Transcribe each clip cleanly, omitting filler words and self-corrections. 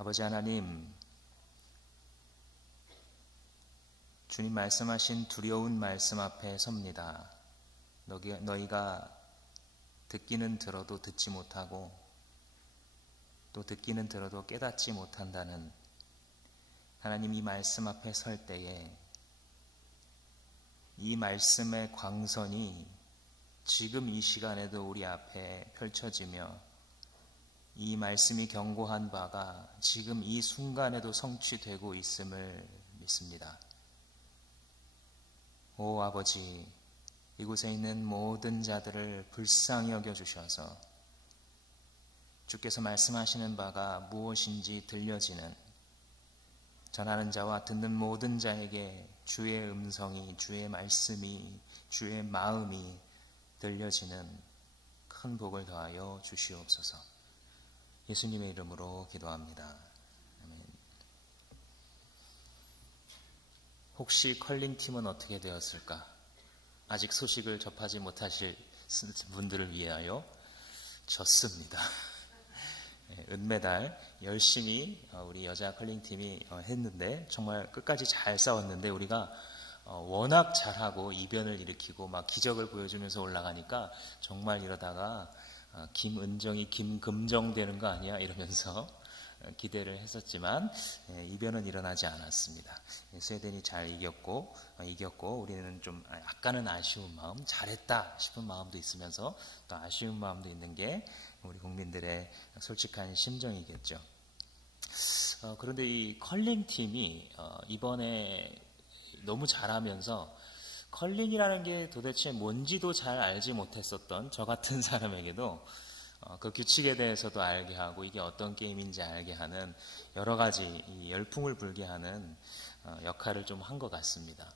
아버지 하나님, 주님 말씀하신 두려운 말씀 앞에 섭니다. 너희가 듣기는 들어도 듣지 못하고 또 듣기는 들어도 깨닫지 못한다는 하나님 이 말씀 앞에 설 때에 이 말씀의 광선이 지금 이 시간에도 우리 앞에 펼쳐지며 이 말씀이 경고한 바가 지금 이 순간에도 성취되고 있음을 믿습니다. 오 아버지, 이곳에 있는 모든 자들을 불쌍히 여겨주셔서 주께서 말씀하시는 바가 무엇인지 들려지는, 전하는 자와 듣는 모든 자에게 주의 음성이, 주의 말씀이, 주의 마음이 들려지는 큰 복을 더하여 주시옵소서. 예수님의 이름으로 기도합니다. 아멘. 혹시 컬링팀은 어떻게 되었을까? 아직 소식을 접하지 못하실 분들을 위하여 졌습니다. 은메달 열심히 우리 여자 컬링팀이 했는데 정말 끝까지 잘 싸웠는데 우리가 워낙 잘하고 이변을 일으키고 막 기적을 보여주면서 올라가니까 정말 이러다가 김은정이 김금정 되는 거 아니야? 이러면서 기대를 했었지만 이변은 일어나지 않았습니다. 스웨덴이 잘 이겼고 우리는 좀 약간은 아쉬운 마음, 잘했다 싶은 마음도 있으면서 또 아쉬운 마음도 있는 게 우리 국민들의 솔직한 심정이겠죠. 그런데 이 컬링팀이 이번에 너무 잘하면서 컬링이라는 게 도대체 뭔지도 잘 알지 못했었던 저 같은 사람에게도 그 규칙에 대해서도 알게 하고 이게 어떤 게임인지 알게 하는 여러 가지 이 열풍을 불게 하는 역할을 좀 한 것 같습니다.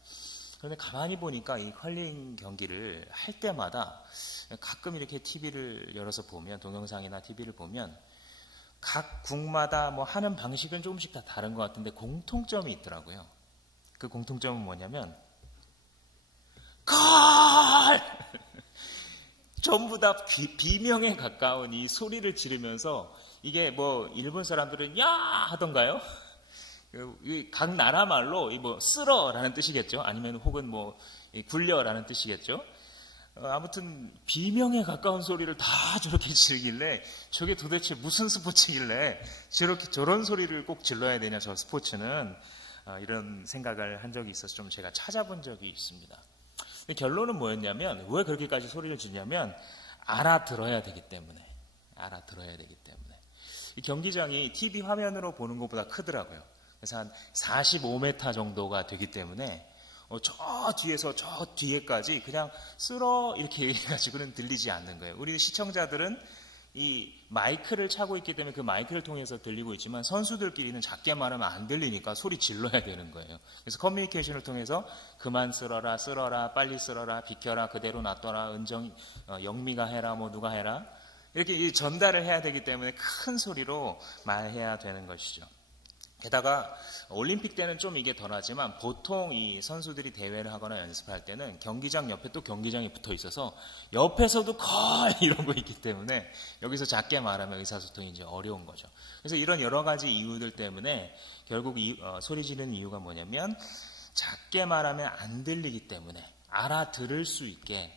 그런데 가만히 보니까 이 컬링 경기를 할 때마다 가끔 이렇게 TV를 열어서 보면, 동영상이나 TV를 보면 각 국마다 뭐 하는 방식은 조금씩 다 다른 것 같은데 공통점이 있더라고요. 그 공통점은 뭐냐면 걸! 전부 다 비명에 가까운 이 소리를 지르면서, 이게 뭐 일본 사람들은 야 하던가요? 각 나라 말로 뭐 쓸어라는 뜻이겠죠. 아니면 혹은 뭐 굴려라는 뜻이겠죠. 아무튼 비명에 가까운 소리를 다 저렇게 지르길래 저게 도대체 무슨 스포츠길래 저런 소리를 꼭 질러야 되냐, 저 스포츠는. 이런 생각을 한 적이 있어서 좀 제가 찾아본 적이 있습니다. 근데 결론은 뭐였냐면, 왜 그렇게까지 소리를 지냐면 알아들어야 되기 때문에. 이 경기장이 TV 화면으로 보는 것보다 크더라고요. 그래서 한 45m 정도가 되기 때문에 저 뒤에서 저 뒤에까지 그냥 쓸어 이렇게 얘기해가지고는 들리지 않는 거예요. 우리 시청자들은 이 마이크를 차고 있기 때문에 그 마이크를 통해서 들리고 있지만 선수들끼리는 작게 말하면 안 들리니까 소리 질러야 되는 거예요. 그래서 커뮤니케이션을 통해서 그만 쓸어라, 빨리 쓸어라, 비켜라, 그대로 놔둬라, 영미가 해라, 뭐 누가 해라, 이렇게 전달을 해야 되기 때문에 큰 소리로 말해야 되는 것이죠. 게다가 올림픽 때는 좀 이게 덜하지만 보통 이 선수들이 대회를 하거나 연습할 때는 경기장 옆에 또 경기장이 붙어 있어서 옆에서도 걸 이런 거 있기 때문에 여기서 작게 말하면 의사소통이 이제 어려운 거죠. 그래서 이런 여러 가지 이유들 때문에 결국 소리 지르는 이유가 뭐냐면 작게 말하면 안 들리기 때문에 알아들을 수 있게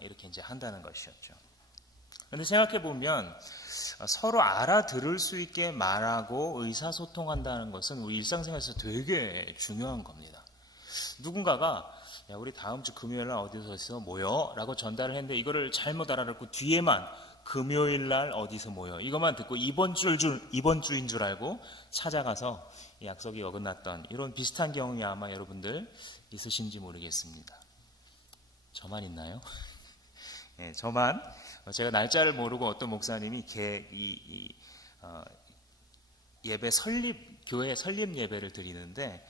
이렇게 이제 한다는 것이었죠. 그런데 생각해 보면 서로 알아들을 수 있게 말하고 의사소통한다는 것은 우리 일상생활에서 되게 중요한 겁니다. 누군가가 야, 우리 다음 주 금요일 날 어디서 모여? 라고 전달을 했는데 이거를 잘못 알아듣고 뒤에만 금요일 날 어디서 모여? 이것만 듣고 이번 주인 줄 알고 찾아가서 약속이 어긋났던 이런 비슷한 경험이 아마 여러분들 있으신지 모르겠습니다. 저만 있나요? 네, 저만. 제가 날짜를 모르고 어떤 목사님이 예배 교회 설립 예배를 드리는데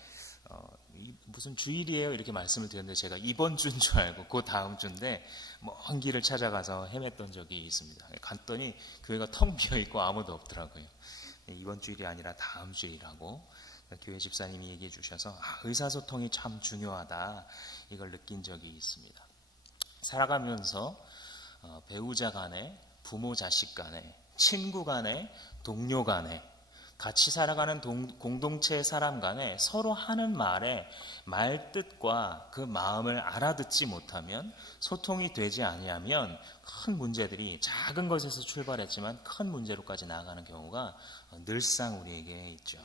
무슨 주일이에요? 이렇게 말씀을 드렸는데 제가 이번 주인 줄 알고 그 다음 주인데 먼 길을 찾아가서 헤맸던 적이 있습니다. 갔더니 교회가 텅 비어있고 아무도 없더라고요. 이번 주일이 아니라 다음 주일이라고 교회 집사님이 얘기해 주셔서 의사소통이 참 중요하다, 이걸 느낀 적이 있습니다. 살아가면서 배우자 간에, 부모 자식 간에, 친구 간에, 동료 간에, 같이 살아가는 공동체의 사람 간에 서로 하는 말의 말뜻과 그 마음을 알아듣지 못하면, 소통이 되지 아니하면 큰 문제들이 작은 것에서 출발했지만 큰 문제로까지 나아가는 경우가 늘상 우리에게 있죠.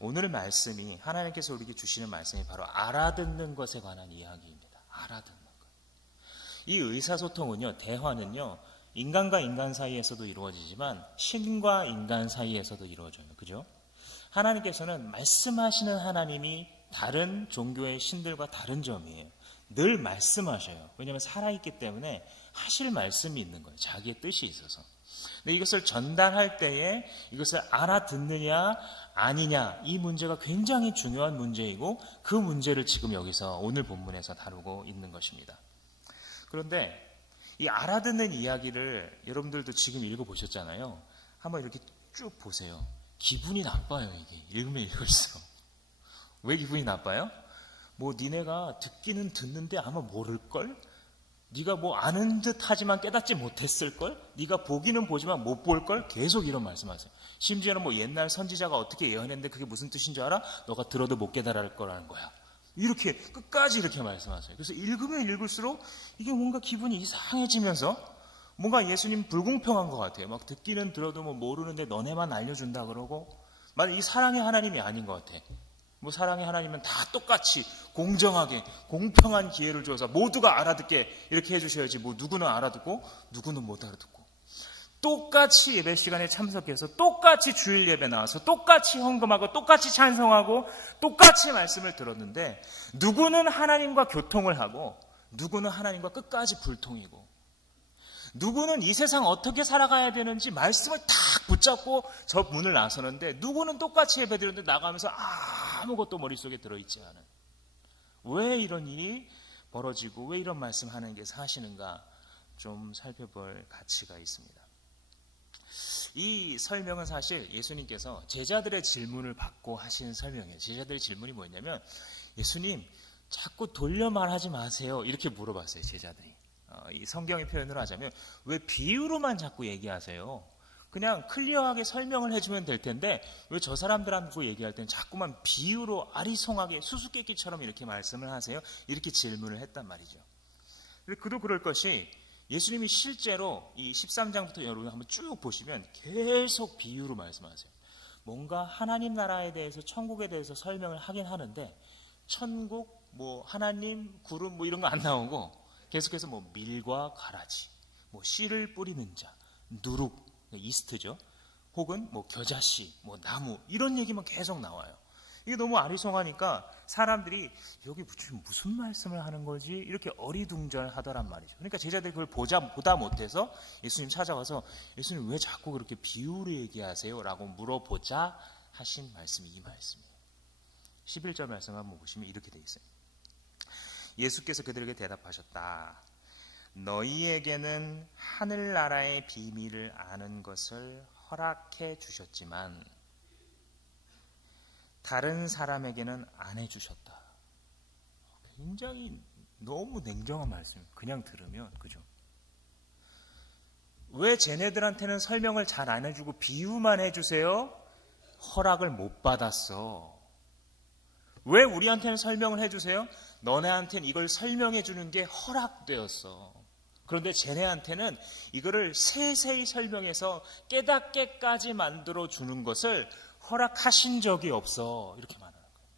오늘 말씀이, 하나님께서 우리에게 주시는 말씀이 바로 알아듣는 것에 관한 이야기입니다. 알아듣는 것. 이 의사소통은요, 대화는요, 인간과 인간 사이에서도 이루어지지만 신과 인간 사이에서도 이루어져요. 그죠? 하나님께서는 말씀하시는 하나님이 다른 종교의 신들과 다른 점이에요. 늘 말씀하셔요. 왜냐하면 살아있기 때문에 하실 말씀이 있는 거예요. 자기의 뜻이 있어서. 근데 이것을 전달할 때에 이것을 알아듣느냐 아니냐, 이 문제가 굉장히 중요한 문제이고, 그 문제를 지금 여기서 오늘 본문에서 다루고 있는 것입니다. 그런데 이 알아듣는 이야기를 여러분들도 지금 읽어보셨잖아요. 한번 이렇게 쭉 보세요. 기분이 나빠요. 이게 읽으면 읽을수록. 왜 기분이 나빠요? 뭐 니네가 듣기는 듣는데 아마 모를걸? 네가 뭐 아는 듯 하지만 깨닫지 못했을걸? 네가 보기는 보지만 못 볼걸? 계속 이런 말씀하세요. 심지어는 뭐 옛날 선지자가 어떻게 예언했는데 그게 무슨 뜻인 줄 알아? 너가 들어도 못 깨달을 거라는 거야. 이렇게 끝까지 이렇게 말씀하세요. 그래서 읽으면 읽을수록 이게 뭔가 기분이 이상해지면서 뭔가 예수님 불공평한 것 같아요. 막 듣기는 들어도 뭐 모르는데 너네만 알려준다 그러고, 만약 이 사랑의 하나님이 아닌 것 같아. 뭐 사랑의 하나님은 다 똑같이 공정하게 공평한 기회를 줘서 모두가 알아듣게 이렇게 해주셔야지, 뭐 누구는 알아듣고 누구는 못 알아듣고, 똑같이 예배 시간에 참석해서 똑같이 주일 예배 나와서 똑같이 헌금하고 똑같이 찬송하고 똑같이 말씀을 들었는데, 누구는 하나님과 교통을 하고 누구는 하나님과 끝까지 불통이고, 누구는 이 세상 어떻게 살아가야 되는지 말씀을 딱 붙잡고 저 문을 나서는데, 누구는 똑같이 예배 드렸는데 나가면서 아무것도 머릿속에 들어있지 않은, 왜 이런 일이 벌어지고 왜 이런 말씀 하나님께 사시는가 좀 살펴볼 가치가 있습니다. 이 설명은 사실 예수님께서 제자들의 질문을 받고 하신 설명이에요. 제자들의 질문이 뭐였냐면, 예수님 자꾸 돌려 말하지 마세요, 이렇게 물어봤어요. 제자들이. 이 성경의 표현으로 하자면, 왜 비유로만 자꾸 얘기하세요? 그냥 클리어하게 설명을 해주면 될 텐데 왜 저 사람들하고 얘기할 때는 자꾸만 비유로 아리송하게 수수께끼처럼 이렇게 말씀을 하세요? 이렇게 질문을 했단 말이죠. 그도 그럴 것이, 예수님이 실제로 이 13장부터 여러분 한번 쭉 보시면 계속 비유로 말씀하세요. 뭔가 하나님 나라에 대해서, 천국에 대해서 설명을 하긴 하는데, 천국, 뭐 하나님, 구름 뭐 이런 거 안 나오고 계속해서 뭐 밀과 가라지, 뭐 씨를 뿌리는 자, 누룩, 이스트죠. 혹은 뭐 겨자씨, 뭐 나무, 이런 얘기만 계속 나와요. 이게 너무 아리송하니까 사람들이 여기 무슨 말씀을 하는 거지? 이렇게 어리둥절하더란 말이죠. 그러니까 제자들이 그걸 보다 못해서 예수님 찾아와서, 예수님 왜 자꾸 그렇게 비유로 얘기하세요? 라고 물어보자 하신 말씀이 이 말씀이에요. 11절 말씀 한번 보시면 이렇게 돼 있어요. 예수께서 그들에게 대답하셨다. 너희에게는 하늘나라의 비밀을 아는 것을 허락해 주셨지만 다른 사람에게는 안 해주셨다. 굉장히 너무 냉정한 말씀. 그냥 들으면, 그죠? 왜 쟤네들한테는 설명을 잘 안 해주고 비유만 해주세요? 허락을 못 받았어. 왜 우리한테는 설명을 해주세요? 너네한테는 이걸 설명해 주는 게 허락되었어. 그런데 쟤네한테는 이거를 세세히 설명해서 깨닫게까지 만들어 주는 것을 허락하신 적이 없어. 이렇게 말하는 거예요.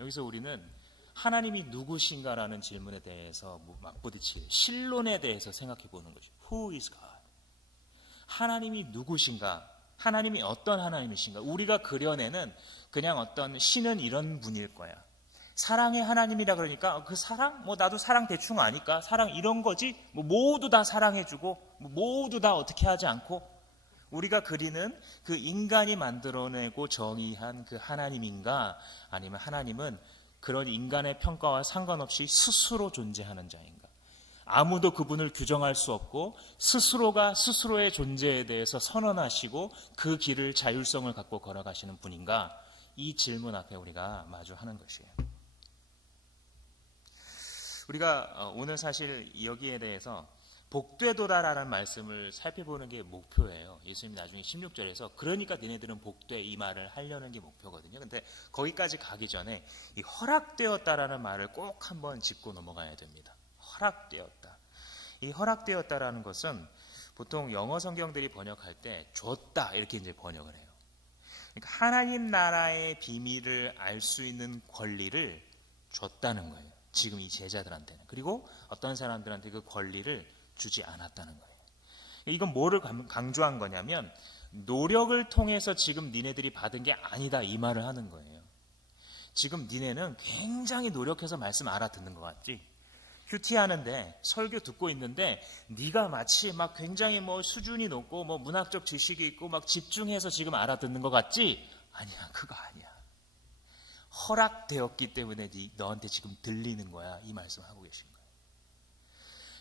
여기서 우리는 하나님이 누구신가라는 질문에 대해서 맞부딪히게, 신론에 대해서 생각해 보는 거죠. Who is God? 하나님이 누구신가? 하나님이 어떤 하나님이신가? 우리가 그려내는 그냥 어떤 신은 이런 분일 거야. 사랑의 하나님이라 그러니까 그 사랑? 뭐 나도 사랑 대충 아니까 사랑 이런 거지? 뭐 모두 다 사랑해주고 모두 다 어떻게 하지 않고, 우리가 그리는 그 인간이 만들어내고 정의한 그 하나님인가, 아니면 하나님은 그런 인간의 평가와 상관없이 스스로 존재하는 자인가, 아무도 그분을 규정할 수 없고 스스로가 스스로의 존재에 대해서 선언하시고 그 길을 자율성을 갖고 걸어가시는 분인가, 이 질문 앞에 우리가 마주하는 것이에요. 우리가 오늘 사실 여기에 대해서 복되도다라는 말씀을 살펴보는 게 목표예요. 예수님 나중에 16절에서 그러니까 너네들은 복돼 이 말을 하려는 게 목표거든요. 근데 거기까지 가기 전에 이 허락되었다라는 말을 꼭 한번 짚고 넘어가야 됩니다. 허락되었다. 이 허락되었다라는 것은 보통 영어 성경들이 번역할 때 줬다 이렇게 이제 번역을 해요. 그러니까 하나님 나라의 비밀을 알 수 있는 권리를 줬다는 거예요. 지금 이 제자들한테는. 그리고 어떤 사람들한테 그 권리를 주지 않았다는 거예요. 이건 뭐를 강조한 거냐면 노력을 통해서 지금 니네들이 받은 게 아니다 이 말을 하는 거예요. 지금 니네는 굉장히 노력해서 말씀 알아듣는 것 같지? 큐티하는데 설교 듣고 있는데 네가 마치 막 굉장히 뭐 수준이 높고 뭐 문학적 지식이 있고 막 집중해서 지금 알아듣는 것 같지? 아니야, 그거 아니야. 허락되었기 때문에 너한테 지금 들리는 거야. 이 말씀하고 계신 거예요.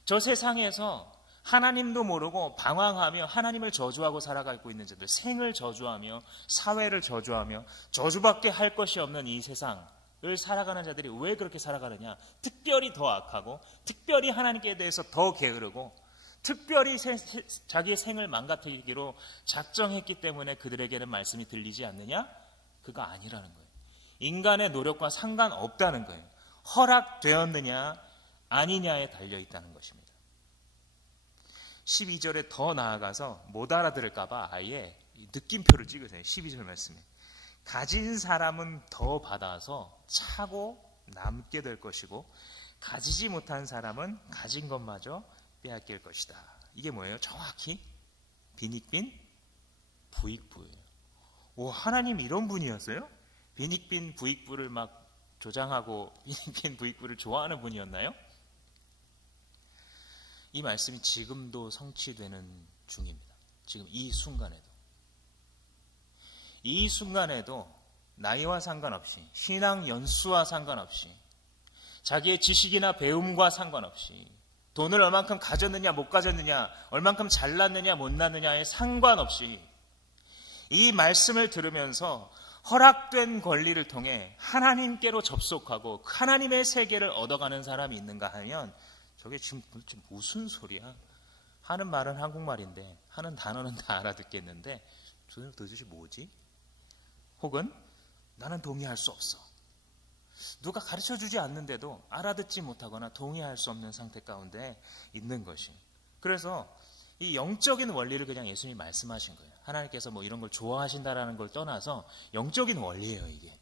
저 세상에서 하나님도 모르고 방황하며 하나님을 저주하고 살아가고 있는 자들, 생을 저주하며 사회를 저주하며 저주밖에 할 것이 없는 이 세상을 살아가는 자들이 왜 그렇게 살아가느냐? 특별히 더 악하고 특별히 하나님께 대해서 더 게으르고 특별히 자기의 생을 망가뜨리기로 작정했기 때문에 그들에게는 말씀이 들리지 않느냐? 그거 아니라는 거예요. 인간의 노력과 상관없다는 거예요. 허락되었느냐 아니냐에 달려있다는 것입니다. 12절에 더 나아가서 못 알아들을까 봐 아예 느낌표를 찍으세요. 12절 말씀에 가진 사람은 더 받아서 차고 남게 될 것이고 가지지 못한 사람은 가진 것마저 빼앗길 것이다. 이게 뭐예요? 정확히 빈익빈 부익부예요. 오, 하나님 이런 분이었어요? 빈익빈 부익부를 막 조장하고 빈익빈 부익부를 좋아하는 분이었나요? 이 말씀이 지금도 성취되는 중입니다. 지금 이 순간에도 나이와 상관없이 신앙 연수와 상관없이 자기의 지식이나 배움과 상관없이 돈을 얼만큼 가졌느냐 못 가졌느냐 얼만큼 잘났느냐 못났느냐에 상관없이 이 말씀을 들으면서 허락된 권리를 통해 하나님께로 접속하고 하나님의 세계를 얻어가는 사람이 있는가 하면 저게 지금 무슨 소리야? 하는 말은 한국말인데 하는 단어는 다 알아듣겠는데 도대체 뭐지? 혹은 나는 동의할 수 없어. 누가 가르쳐주지 않는데도 알아듣지 못하거나 동의할 수 없는 상태 가운데 있는 것이. 그래서 이 영적인 원리를 그냥 예수님이 말씀하신 거예요. 하나님께서 뭐 이런 걸 좋아하신다라는 걸 떠나서 영적인 원리예요, 이게.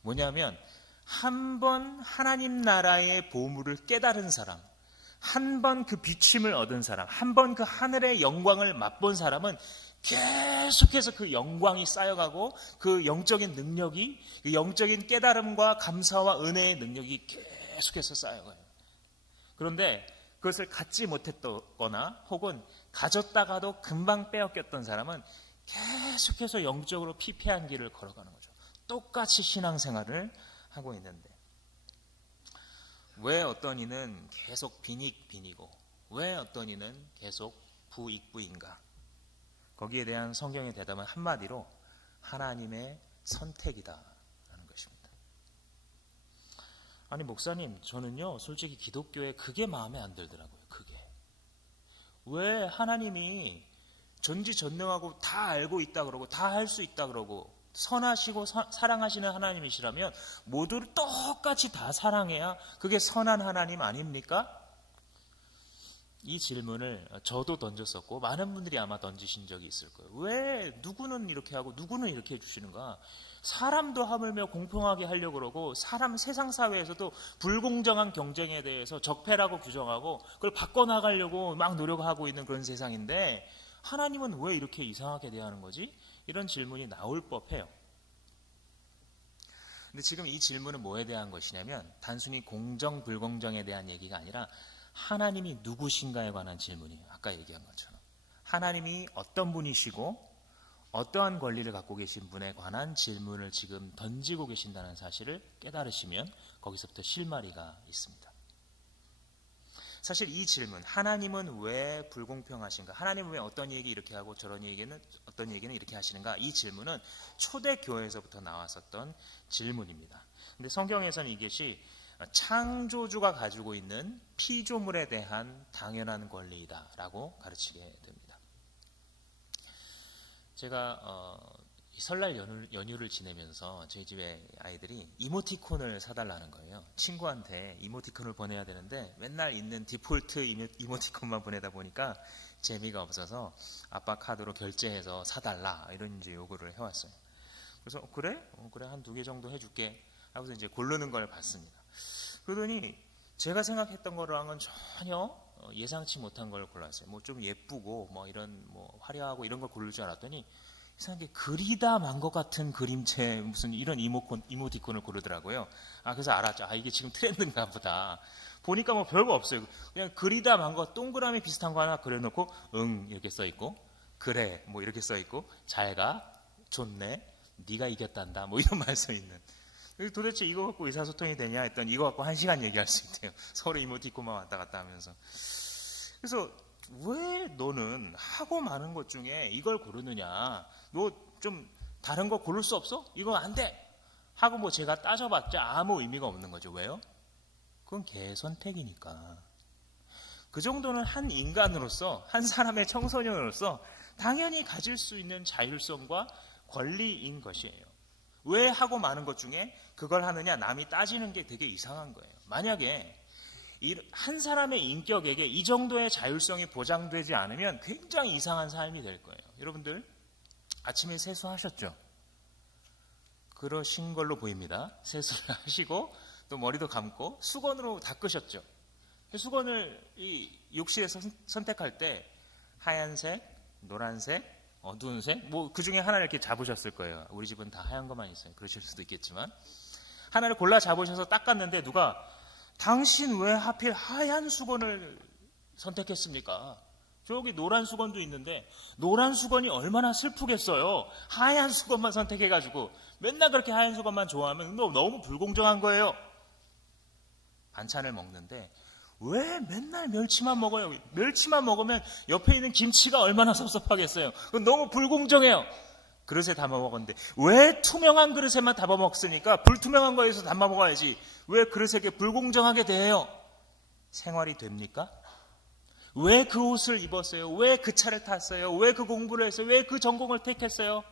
뭐냐면 한 번 하나님 나라의 보물을 깨달은 사람, 한 번 그 비침을 얻은 사람, 한 번 그 하늘의 영광을 맛본 사람은 계속해서 그 영광이 쌓여가고 그 영적인 능력이, 그 영적인 깨달음과 감사와 은혜의 능력이 계속해서 쌓여가요. 그런데 그것을 갖지 못했거나 혹은 가졌다가도 금방 빼앗겼던 사람은 계속해서 영적으로 피폐한 길을 걸어가는 거죠. 똑같이 신앙생활을 하고 있는데 왜 어떤 이는 계속 빈익빈이고 왜 어떤 이는 계속 부익부인가? 거기에 대한 성경의 대답은 한마디로 하나님의 선택이다라는 것입니다. 아니 목사님, 저는요 솔직히 기독교에 그게 마음에 안 들더라고요. 그게 왜 하나님이 전지전능하고 다 알고 있다 그러고 다 할 수 있다 그러고 선하시고 사랑하시는 하나님이시라면 모두를 똑같이 다 사랑해야 그게 선한 하나님 아닙니까? 이 질문을 저도 던졌었고 많은 분들이 아마 던지신 적이 있을 거예요. 왜 누구는 이렇게 하고 누구는 이렇게 해주시는가? 사람도 하물며 공평하게 하려고 그러고 세상 사회에서도 불공정한 경쟁에 대해서 적폐라고 규정하고 그걸 바꿔나가려고 막 노력하고 있는 그런 세상인데 하나님은 왜 이렇게 이상하게 대하는 거지? 이런 질문이 나올 법해요. 근데 지금 이 질문은 뭐에 대한 것이냐면 단순히 공정 불공정에 대한 얘기가 아니라 하나님이 누구신가에 관한 질문이에요. 아까 얘기한 것처럼 하나님이 어떤 분이시고 어떠한 권리를 갖고 계신 분에 관한 질문을 지금 던지고 계신다는 사실을 깨달으시면 거기서부터 실마리가 있습니다. 사실 이 질문, 하나님은 왜 불공평하신가? 하나님은 왜 어떤 얘기 이렇게 하고 저런 얘기는 어떤 얘기는 이렇게 하시는가? 이 질문은 초대교회에서부터 나왔었던 질문입니다. 근데 성경에서는 이것이 창조주가 가지고 있는 피조물에 대한 당연한 권리이다라고 가르치게 됩니다. 제가 설날 연휴를 지내면서 저희 집에 아이들이 이모티콘을 사달라는 거예요. 친구한테 이모티콘을 보내야 되는데 맨날 있는 디폴트 이모티콘만 보내다 보니까 재미가 없어서 아빠 카드로 결제해서 사달라 이런 이제 요구를 해왔어요. 그래서 그래? 그래 한 2개 정도 해줄게 하고서 이제 고르는 걸 봤습니다. 그러더니 제가 생각했던 거랑은 전혀 예상치 못한 걸 골랐어요. 뭐 좀 예쁘고 뭐 이런 뭐 화려하고 이런 걸 고를 줄 알았더니 이상하게 그리다 만 것 같은 그림체 무슨 이런 이모티콘을 고르더라고요. 그래서 알았죠. 이게 지금 트렌드인가 보다. 보니까 뭐 별거 없어요. 그냥 그리다 만 것 동그라미 비슷한 거 하나 그려놓고 이렇게 써있고 그래 뭐 이렇게 써있고 잘가 좋네 네가 이겼단다 뭐 이런 말 써있는. 도대체 이거 갖고 의사소통이 되냐 했더니 이거 갖고 1시간 얘기할 수 있대요. 서로 이모티콘만 왔다 갔다 하면서. 그래서 왜 너는 하고 많은 것 중에 이걸 고르느냐? 너 좀 다른 거 고를 수 없어? 이거 안 돼! 하고 뭐 제가 따져봤자 아무 의미가 없는 거죠. 왜요? 그건 걔 선택이니까. 그 정도는 한 인간으로서, 한 사람의 청소년으로서 당연히 가질 수 있는 자율성과 권리인 것이에요. 왜 하고 많은 것 중에 그걸 하느냐? 남이 따지는 게 되게 이상한 거예요. 만약에 한 사람의 인격에게 이 정도의 자율성이 보장되지 않으면 굉장히 이상한 삶이 될 거예요. 여러분들 아침에 세수하셨죠? 그러신 걸로 보입니다. 세수를 하시고 또 머리도 감고 수건으로 닦으셨죠? 수건을 이 욕실에서 선택할 때 하얀색, 노란색, 어두운 색 뭐 그 중에 하나를 이렇게 잡으셨을 거예요. 우리 집은 다 하얀 것만 있어요. 그러실 수도 있겠지만 하나를 골라 잡으셔서 닦았는데 누가 당신 왜 하필 하얀 수건을 선택했습니까? 저기 노란 수건도 있는데 노란 수건이 얼마나 슬프겠어요. 하얀 수건만 선택해가지고 맨날 그렇게 하얀 수건만 좋아하면 너무 불공정한 거예요. 반찬을 먹는데 왜 맨날 멸치만 먹어요? 멸치만 먹으면 옆에 있는 김치가 얼마나 섭섭하겠어요. 그건 너무 불공정해요. 그릇에 담아 먹었는데 왜 투명한 그릇에만 담아 먹으니까 불투명한 거에서 담아 먹어야지. 왜 그릇에게 불공정하게 대해요? 생활이 됩니까? 왜 그 옷을 입었어요? 왜 그 차를 탔어요? 왜 그 공부를 했어요? 왜 그 전공을 택했어요?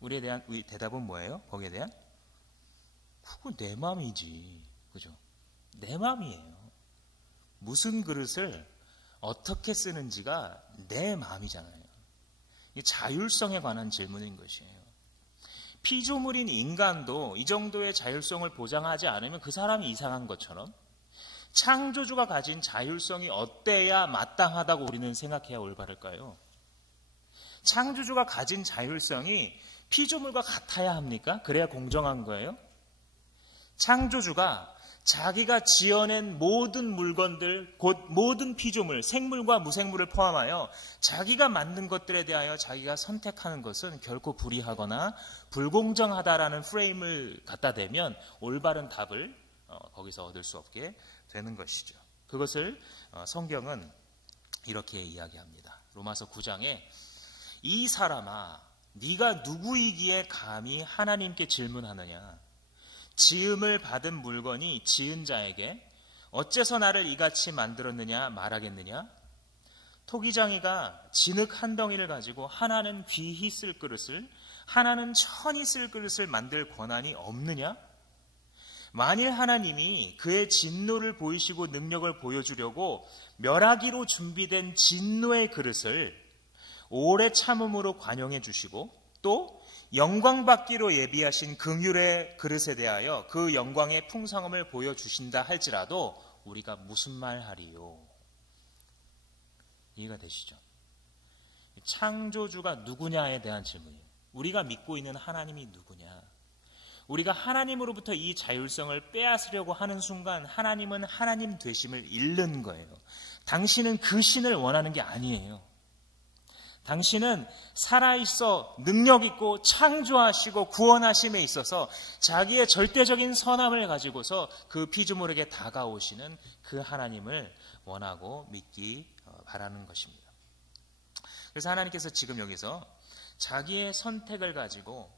우리에 대한 대답은 뭐예요? 거기에 대한? 그건 내 마음이지. 그죠? 내 마음이에요. 무슨 그릇을 어떻게 쓰는지가 내 마음이잖아요. 자율성에 관한 질문인 것이에요. 피조물인 인간도 이 정도의 자율성을 보장하지 않으면 그 사람이 이상한 것처럼 창조주가 가진 자율성이 어때야 마땅하다고 우리는 생각해야 올바를까요? 창조주가 가진 자율성이 피조물과 같아야 합니까? 그래야 공정한 거예요? 창조주가 자기가 지어낸 모든 물건들, 곧 모든 피조물, 생물과 무생물을 포함하여 자기가 만든 것들에 대하여 자기가 선택하는 것은 결코 불의하거나 불공정하다라는 프레임을 갖다 대면 올바른 답을 거기서 얻을 수 없게 되는 것이죠. 그것을 성경은 이렇게 이야기합니다. 로마서 9장에 이 사람아 네가 누구이기에 감히 하나님께 질문하느냐. 지음을 받은 물건이 지은 자에게 어째서 나를 이같이 만들었느냐 말하겠느냐? 토기장이가 진흙 한 덩이를 가지고 하나는 귀히 쓸 그릇을 하나는 천히 쓸 그릇을 만들 권한이 없느냐? 만일 하나님이 그의 진노를 보이시고 능력을 보여주려고 멸하기로 준비된 진노의 그릇을 오래 참음으로 관용해 주시고 또 영광받기로 예비하신 긍휼의 그릇에 대하여 그 영광의 풍성함을 보여주신다 할지라도 우리가 무슨 말 하리요? 이해가 되시죠? 창조주가 누구냐에 대한 질문이에요. 우리가 믿고 있는 하나님이 누구냐? 우리가 하나님으로부터 이 자율성을 빼앗으려고 하는 순간 하나님은 하나님 되심을 잃는 거예요. 당신은 그 신을 원하는 게 아니에요. 당신은 살아있어 능력있고 창조하시고 구원하심에 있어서 자기의 절대적인 선함을 가지고서 그 피조물에게 다가오시는 그 하나님을 원하고 믿기 바라는 것입니다. 그래서 하나님께서 지금 여기서 자기의 선택을 가지고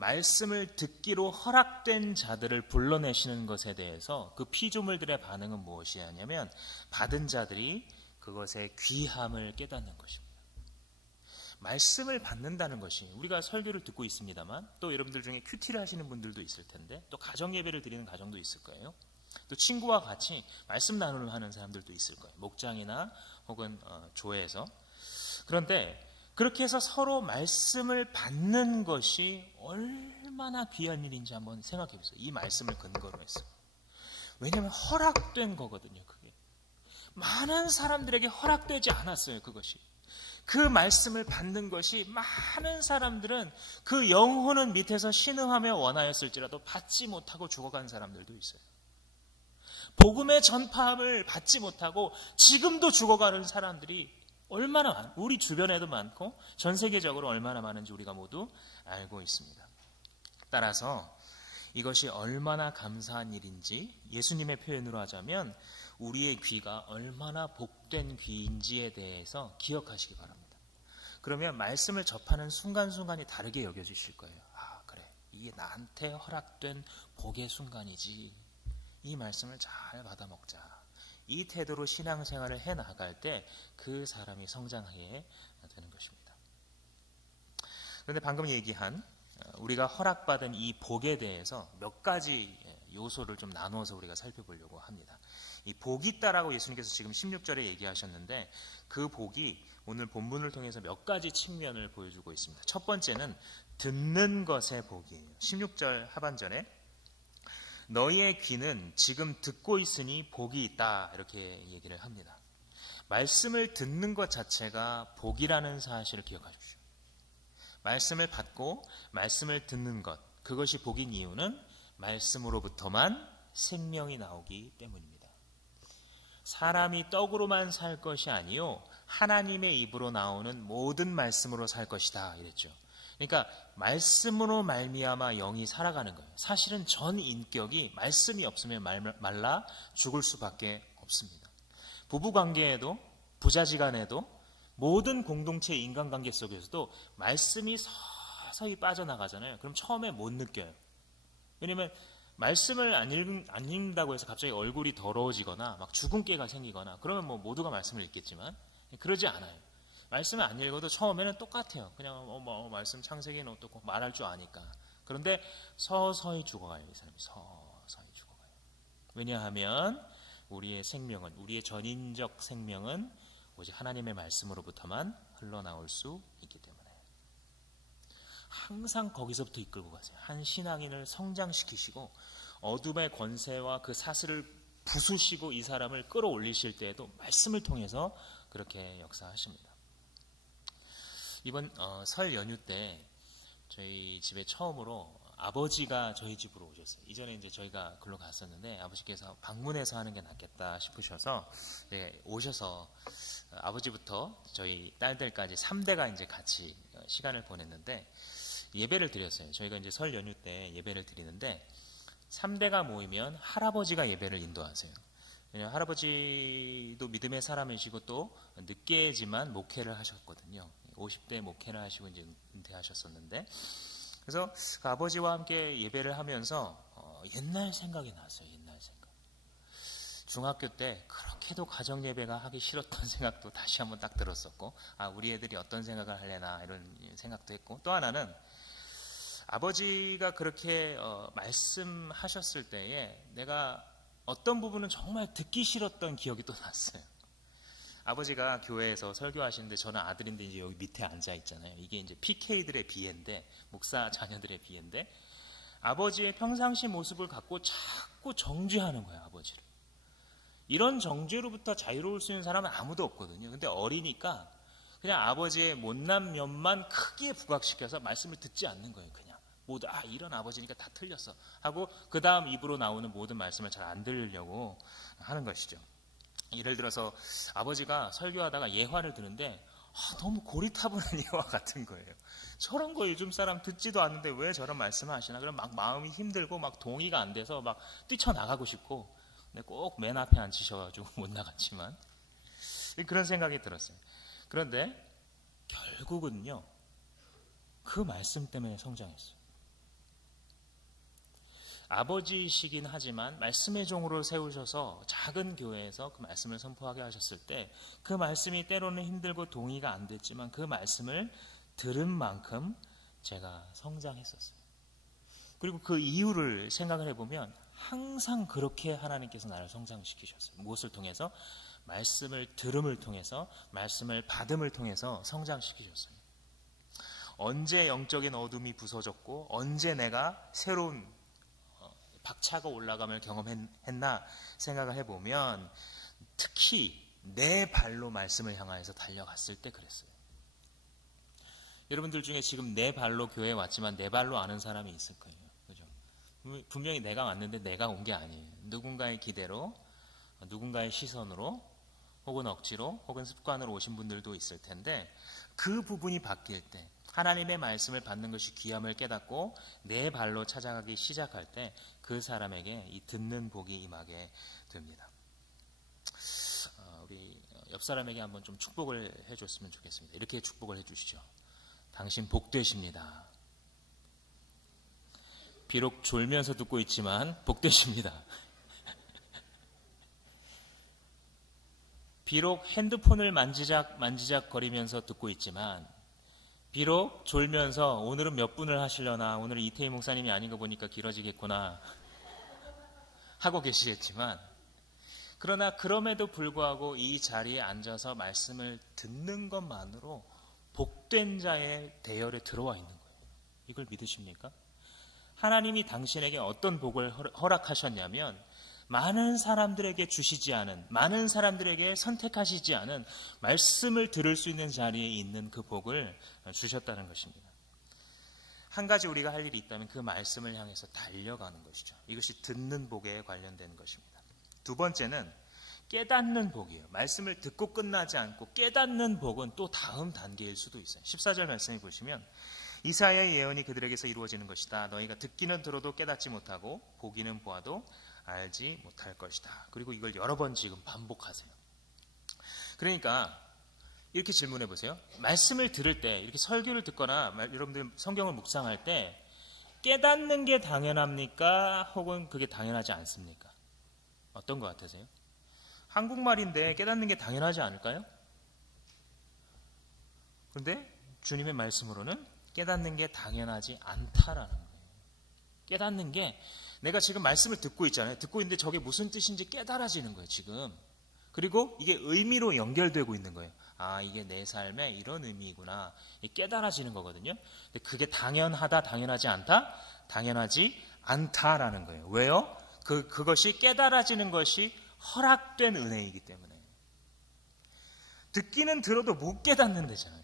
말씀을 듣기로 허락된 자들을 불러내시는 것에 대해서 그 피조물들의 반응은 무엇이었냐면 받은 자들이 그것의 귀함을 깨닫는 것입니다. 말씀을 받는다는 것이, 우리가 설교를 듣고 있습니다만 또 여러분들 중에 큐티를 하시는 분들도 있을 텐데 또 가정예배를 드리는 가정도 있을 거예요. 또 친구와 같이 말씀 나눔을 하는 사람들도 있을 거예요. 목장이나 혹은 교회에서. 그런데 그렇게 해서 서로 말씀을 받는 것이 얼마나 귀한 일인지 한번 생각해 보세요. 이 말씀을 근거로 해서. 왜냐하면 허락된 거거든요. 그게 많은 사람들에게 허락되지 않았어요. 그것이. 그 말씀을 받는 것이 많은 사람들은 그 영혼은 밑에서 신음하며 원하였을지라도 받지 못하고 죽어간 사람들도 있어요. 복음의 전파함을 받지 못하고 지금도 죽어가는 사람들이 얼마나 많아요. 우리 주변에도 많고 전 세계적으로 얼마나 많은지 우리가 모두 알고 있습니다. 따라서 이것이 얼마나 감사한 일인지, 예수님의 표현으로 하자면 우리의 귀가 얼마나 복된 귀인지에 대해서 기억하시기 바랍니다. 그러면 말씀을 접하는 순간순간이 다르게 여겨지실 거예요. 아, 그래, 이게 나한테 허락된 복의 순간이지. 이 말씀을 잘 받아먹자. 이 태도로 신앙생활을 해나갈 때 그 사람이 성장하게 되는 것입니다. 그런데 방금 얘기한 우리가 허락받은 이 복에 대해서 몇 가지 요소를 좀 나누어서 우리가 살펴보려고 합니다. 이 복이 있다라고 예수님께서 지금 16절에 얘기하셨는데 그 복이 오늘 본문을 통해서 몇 가지 측면을 보여주고 있습니다. 첫 번째는 듣는 것의 복이에요. 16절 하반절에 너희의 귀는 지금 듣고 있으니 복이 있다, 이렇게 얘기를 합니다. 말씀을 듣는 것 자체가 복이라는 사실을 기억하십시오. 말씀을 받고 말씀을 듣는 것, 그것이 복인 이유는 말씀으로부터만 생명이 나오기 때문입니다. 사람이 떡으로만 살 것이 아니요 하나님의 입으로 나오는 모든 말씀으로 살 것이다, 이랬죠. 그러니까 말씀으로 말미암아 영이 살아가는 거예요. 사실은 전 인격이 말씀이 없으면 말라 죽을 수밖에 없습니다. 부부관계에도 부자지간에도 모든 공동체 인간관계 속에서도 말씀이 서서히 빠져나가잖아요. 그럼 처음에 못 느껴요. 왜냐하면 말씀을 안 읽는다고 해서 갑자기 얼굴이 더러워지거나 막 주근깨가 생기거나 그러면 뭐 모두가 말씀을 읽겠지만 그러지 않아요. 말씀을 안 읽어도 처음에는 똑같아요. 그냥 말씀 창세기는 어떻고 말할 줄 아니까. 그런데 서서히 죽어가요. 이 사람이 서서히 죽어가요. 왜냐하면 우리의 생명은, 우리의 전인적 생명은 오직 하나님의 말씀으로부터만 흘러나올 수 있기 때문에 항상 거기서부터 이끌고 가세요. 한 신앙인을 성장시키시고 어둠의 권세와 그 사슬을 부수시고 이 사람을 끌어올리실 때에도 말씀을 통해서 그렇게 역사하십니다. 이번 설 연휴 때 저희 집에 처음으로 아버지가 저희 집으로 오셨어요. 이전에 이제 저희가 글로 갔었는데 아버지께서 방문해서 하는 게 낫겠다 싶으셔서 오셔서 아버지부터 저희 딸들까지 3대가 이제 같이 시간을 보냈는데 예배를 드렸어요. 저희가 이제 설 연휴 때 예배를 드리는데 3대가 모이면 할아버지가 예배를 인도하세요. 왜냐하면 할아버지도 믿음의 사람이시고 또 늦게지만 목회를 하셨거든요. 50대 목회를 하시고 이제 은퇴하셨었는데 그래서 그 아버지와 함께 예배를 하면서 옛날 생각이 났어요. 옛날 생각. 중학교 때 그렇게도 가정 예배가 하기 싫었던 생각도 다시 한번 딱 들었었고, 우리 애들이 어떤 생각을 하려나 이런 생각도 했고, 또 하나는 아버지가 그렇게 말씀하셨을 때에 내가 어떤 부분은 정말 듣기 싫었던 기억이 또 났어요. 아버지가 교회에서 설교하시는데 저는 아들인데 이제 여기 밑에 앉아 있잖아요. 이게 이제 PK들의 비애인데, 목사 자녀들의 비애인데, 아버지의 평상시 모습을 갖고 자꾸 정죄하는 거예요, 아버지를. 이런 정죄로부터 자유로울 수 있는 사람은 아무도 없거든요. 근데 어리니까 그냥 아버지의 못난 면만 크게 부각시켜서 말씀을 듣지 않는 거예요, 그냥. 모두, 이런 아버지니까 다 틀렸어. 하고, 그 다음 입으로 나오는 모든 말씀을 잘 안 들으려고 하는 것이죠. 예를 들어서 아버지가 설교하다가 예화를 드는데 너무 고리타분한 예화 같은 거예요. 저런 거 요즘 사람 듣지도 않는데 왜 저런 말씀을 하시나. 그럼 막 마음이 힘들고 막 동의가 안 돼서 막 뛰쳐나가고 싶고, 근데 꼭 맨 앞에 앉히셔가지고 못 나갔지만 그런 생각이 들었어요. 그런데 결국은요 그 말씀 때문에 성장했어요. 아버지이시긴 하지만 말씀의 종으로 세우셔서 작은 교회에서 그 말씀을 선포하게 하셨을 때 그 말씀이 때로는 힘들고 동의가 안 됐지만 그 말씀을 들은 만큼 제가 성장했었어요. 그리고 그 이유를 생각을 해보면 항상 그렇게 하나님께서 나를 성장시키셨어요. 무엇을 통해서? 말씀을 들음을 통해서, 말씀을 받음을 통해서 성장시키셨어요. 언제 영적인 어둠이 부서졌고 언제 내가 새로운 박차가 올라감을 경험했나 생각을 해보면 특히 내 발로 말씀을 향하여서 달려갔을 때 그랬어요. 여러분들 중에 지금 내 발로 교회에 왔지만 내 발로 아는 사람이 있을 거예요. 그죠? 분명히 내가 왔는데 내가 온 게 아니에요. 누군가의 기대로, 누군가의 시선으로, 혹은 억지로, 혹은 습관으로 오신 분들도 있을 텐데 그 부분이 바뀔 때 하나님의 말씀을 받는 것이 귀함을 깨닫고 내 발로 찾아가기 시작할 때 그 사람에게 이 듣는 복이 임하게 됩니다. 우리 옆 사람에게 한번 좀 축복을 해줬으면 좋겠습니다. 이렇게 축복을 해주시죠. 당신 복되십니다. 비록 졸면서 듣고 있지만 복되십니다. 비록 핸드폰을 만지작 거리면서 듣고 있지만 비록 졸면서 오늘은 몇 분을 하시려나, 오늘은 이태희 목사님이 아닌 거 보니까 길어지겠구나 하고 계시겠지만, 그러나 그럼에도 불구하고 이 자리에 앉아서 말씀을 듣는 것만으로 복된 자의 대열에 들어와 있는 거예요. 이걸 믿으십니까? 하나님이 당신에게 어떤 복을 허락하셨냐면 많은 사람들에게 주시지 않은, 많은 사람들에게 선택하시지 않은 말씀을 들을 수 있는 자리에 있는 그 복을 주셨다는 것입니다. 한 가지 우리가 할 일이 있다면 그 말씀을 향해서 달려가는 것이죠. 이것이 듣는 복에 관련된 것입니다. 두 번째는 깨닫는 복이에요. 말씀을 듣고 끝나지 않고 깨닫는 복은 또 다음 단계일 수도 있어요. 14절 말씀을 보시면 이사야의 예언이 그들에게서 이루어지는 것이다. 너희가 듣기는 들어도 깨닫지 못하고 보기는 보아도 알지 못할 것이다. 그리고 이걸 여러 번 지금 반복하세요. 그러니까 이렇게 질문해 보세요. 말씀을 들을 때, 이렇게 설교를 듣거나 여러분들 성경을 묵상할 때 깨닫는 게 당연합니까? 혹은 그게 당연하지 않습니까? 어떤 것 같으세요? 한국말인데 깨닫는 게 당연하지 않을까요? 그런데 주님의 말씀으로는 깨닫는 게 당연하지 않다라는 거예요. 깨닫는 게 내가 지금 말씀을 듣고 있잖아요. 듣고 있는데 저게 무슨 뜻인지 깨달아지는 거예요, 지금. 그리고 이게 의미로 연결되고 있는 거예요. 아, 이게 내 삶에 이런 의미구나. 깨달아지는 거거든요. 근데 그게 당연하다, 당연하지 않다? 당연하지 않다라는 거예요. 왜요? 그것이 깨달아지는 것이 허락된 은혜이기 때문에. 듣기는 들어도 못 깨닫는 데잖아요.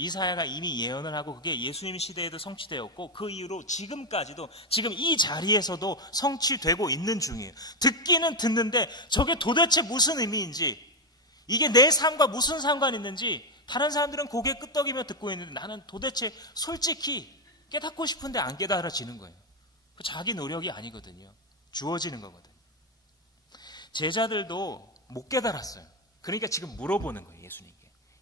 이사야가 이미 예언을 하고 그게 예수님 시대에도 성취되었고 그 이후로 지금까지도 지금 이 자리에서도 성취되고 있는 중이에요. 듣기는 듣는데 저게 도대체 무슨 의미인지, 이게 내 삶과 무슨 상관이 있는지 다른 사람들은 고개 끄덕이며 듣고 있는데 나는 도대체 솔직히 깨닫고 싶은데 안 깨달아지는 거예요. 그 자기 노력이 아니거든요. 주어지는 거거든요. 제자들도 못 깨달았어요. 그러니까 지금 물어보는 거예요, 예수님께.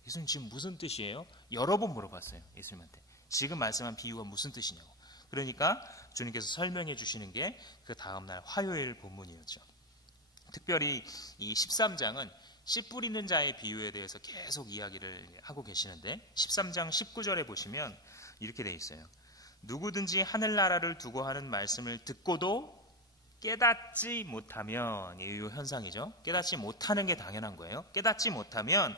예수님 지금 무슨 뜻이에요? 여러 번 물어봤어요, 예수님한테. 지금 말씀한 비유가 무슨 뜻이냐고. 그러니까 주님께서 설명해 주시는 게 그 다음날 화요일 본문이었죠. 특별히 이 13장은 씨 뿌리는 자의 비유에 대해서 계속 이야기를 하고 계시는데 13장 19절에 보시면 이렇게 돼 있어요. 누구든지 하늘나라를 두고 하는 말씀을 듣고도 깨닫지 못하면, 이 현상이죠. 깨닫지 못하는 게 당연한 거예요. 깨닫지 못하면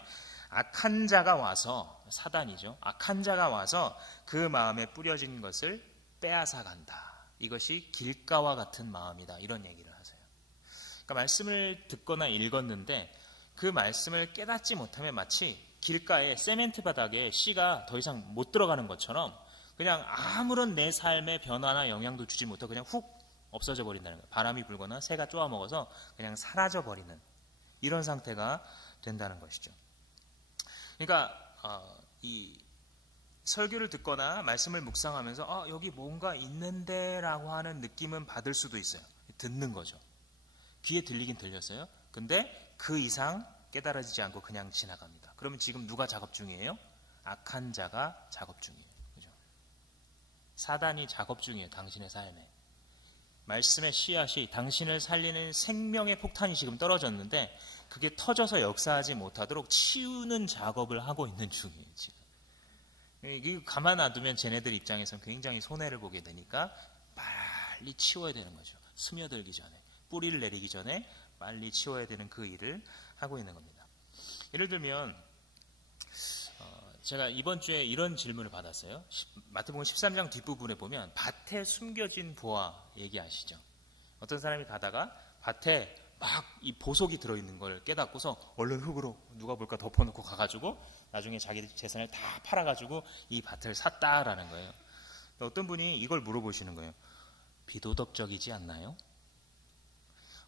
악한 자가 와서, 사단이죠. 악한 자가 와서 그 마음에 뿌려진 것을 빼앗아 간다. 이것이 길가와 같은 마음이다. 이런 얘기를 하세요. 그러니까 말씀을 듣거나 읽었는데 그 말씀을 깨닫지 못하면 마치 길가에 세멘트 바닥에 씨가 더 이상 못 들어가는 것처럼 그냥 아무런 내 삶에 변화나 영향도 주지 못하고 그냥 훅 없어져 버린다는 거예요. 바람이 불거나 새가 쪼아먹어서 그냥 사라져 버리는 이런 상태가 된다는 것이죠. 그러니까 이 설교를 듣거나 말씀을 묵상하면서 여기 뭔가 있는데 라고 하는 느낌은 받을 수도 있어요. 듣는 거죠. 귀에 들리긴 들렸어요. 근데 그 이상 깨달아지지 않고 그냥 지나갑니다. 그러면 지금 누가 작업 중이에요? 악한 자가 작업 중이에요. 그죠? 사단이 작업 중이에요. 당신의 삶에. 말씀의 씨앗이 당신을 살리는 생명의 폭탄이 지금 떨어졌는데 그게 터져서 역사하지 못하도록 치우는 작업을 하고 있는 중이에요. 지금. 이거 가만 놔두면 쟤네들 입장에서는 굉장히 손해를 보게 되니까 빨리 치워야 되는 거죠. 스며들기 전에, 뿌리를 내리기 전에 빨리 치워야 되는 그 일을 하고 있는 겁니다. 예를 들면 제가 이번 주에 이런 질문을 받았어요. 마태복음 13장 뒷부분에 보면 밭에 숨겨진 보화 얘기 아시죠? 어떤 사람이 가다가 밭에 막 이 보석이 들어있는 걸 깨닫고서 얼른 흙으로 누가 볼까 덮어놓고 가가지고 나중에 자기 재산을 다 팔아가지고 이 밭을 샀다라는 거예요. 어떤 분이 이걸 물어보시는 거예요. 비도덕적이지 않나요?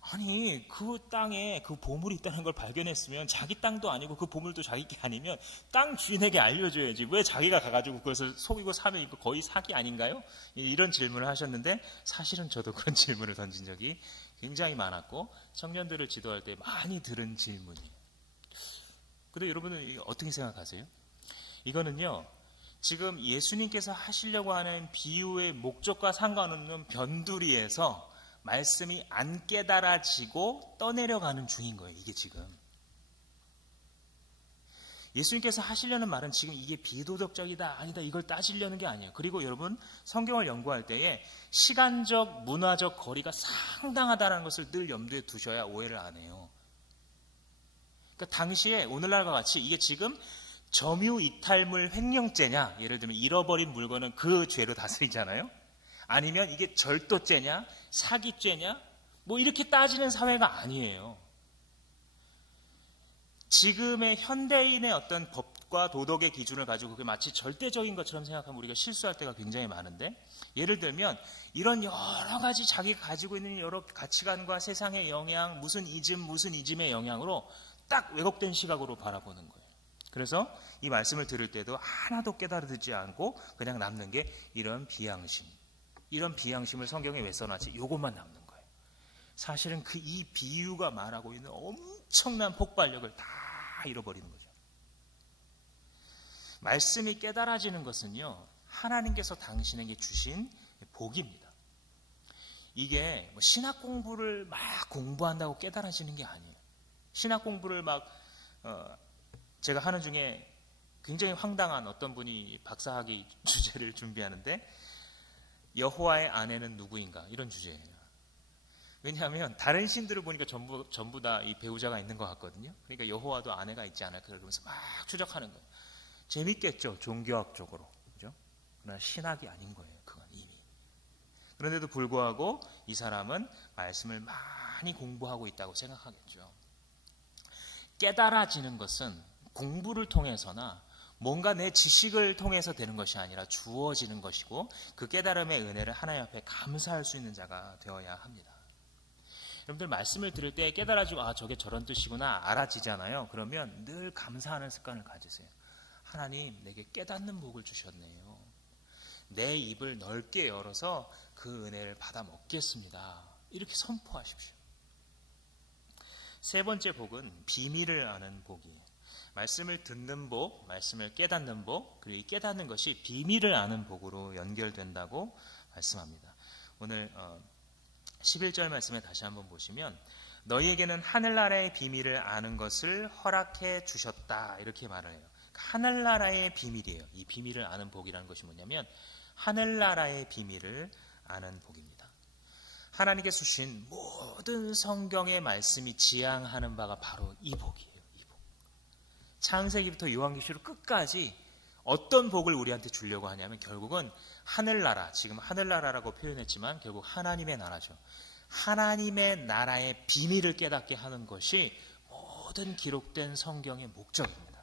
아니 그 땅에 그 보물이 있다는 걸 발견했으면 자기 땅도 아니고 그 보물도 자기 게 아니면 땅 주인에게 알려줘야지. 왜 자기가 가가지고 그것을 속이고 사면 이거 거의 사기 아닌가요? 이런 질문을 하셨는데 사실은 저도 그런 질문을 던진 적이 굉장히 많았고 청년들을 지도할 때 많이 들은 질문이에요. 근데 여러분은 어떻게 생각하세요? 이거는요 지금 예수님께서 하시려고 하는 비유의 목적과 상관없는 변두리에서 말씀이 안 깨달아지고 떠내려가는 중인 거예요. 이게 지금 예수님께서 하시려는 말은 지금 이게 비도덕적이다 아니다 이걸 따지려는 게 아니에요. 그리고 여러분 성경을 연구할 때에 시간적 문화적 거리가 상당하다는 것을 늘 염두에 두셔야 오해를 안 해요. 그러니까 당시에 오늘날과 같이 이게 지금 점유 이탈물 횡령죄냐, 예를 들면 잃어버린 물건은 그 죄로 다스리잖아요. 아니면 이게 절도죄냐 사기죄냐 뭐 이렇게 따지는 사회가 아니에요. 지금의 현대인의 어떤 법과 도덕의 기준을 가지고 그게 마치 절대적인 것처럼 생각하면 우리가 실수할 때가 굉장히 많은데, 예를 들면 이런 여러 가지 자기가 가지고 있는 여러 가치관과 세상의 영향, 무슨 이즘의 영향으로 딱 왜곡된 시각으로 바라보는 거예요. 그래서 이 말씀을 들을 때도 하나도 깨달아듣지 않고 그냥 남는 게 이런 비양심. 이런 비양심을 성경에 왜 써놨지? 요것만 남는 거예요. 사실은 이 비유가 말하고 있는 엄청난 폭발력을 다 잃어버리는 거죠. 말씀이 깨달아지는 것은요, 하나님께서 당신에게 주신 복입니다. 이게 뭐 신학 공부를 막 공부한다고 깨달아지는 게 아니에요. 신학 공부를 막 제가 하는 중에 굉장히 황당한 어떤 분이 박사학위 주제를 준비하는데 여호와의 아내는 누구인가 이런 주제예요. 왜냐하면 다른 신들을 보니까 전부 다 이 배우자가 있는 것 같거든요. 그러니까 여호와도 아내가 있지 않을까 그러면서 막 추적하는 거예요. 재밌겠죠, 종교학적으로. 그죠? 그러나 신학이 아닌 거예요, 그건 이미. 그런데도 불구하고 이 사람은 말씀을 많이 공부하고 있다고 생각하겠죠. 깨달아지는 것은 공부를 통해서나 뭔가 내 지식을 통해서 되는 것이 아니라 주어지는 것이고, 그 깨달음의 은혜를 하나님 앞에 감사할 수 있는 자가 되어야 합니다. 여러분들 말씀을 들을 때 깨달아지고 아 저게 저런 뜻이구나 알아지잖아요. 그러면 늘 감사하는 습관을 가지세요. 하나님 내게 깨닫는 복을 주셨네요. 내 입을 넓게 열어서 그 은혜를 받아 먹겠습니다. 이렇게 선포하십시오. 세 번째 복은 비밀을 아는 복이에요. 말씀을 듣는 복, 말씀을 깨닫는 복, 그리고 이 깨닫는 것이 비밀을 아는 복으로 연결된다고 말씀합니다. 오늘 11절 말씀에 다시 한번 보시면 너희에게는 하늘나라의 비밀을 아는 것을 허락해 주셨다 이렇게 말을 해요. 하늘나라의 비밀이에요. 이 비밀을 아는 복이라는 것이 뭐냐면 하늘나라의 비밀을 아는 복입니다. 하나님께서 주신 모든 성경의 말씀이 지향하는 바가 바로 이 복이에요. 이 복. 창세기부터 요한계시록 끝까지 어떤 복을 우리한테 주려고 하냐면 결국은 하늘나라, 지금 하늘나라라고 표현했지만 결국 하나님의 나라죠. 하나님의 나라의 비밀을 깨닫게 하는 것이 모든 기록된 성경의 목적입니다.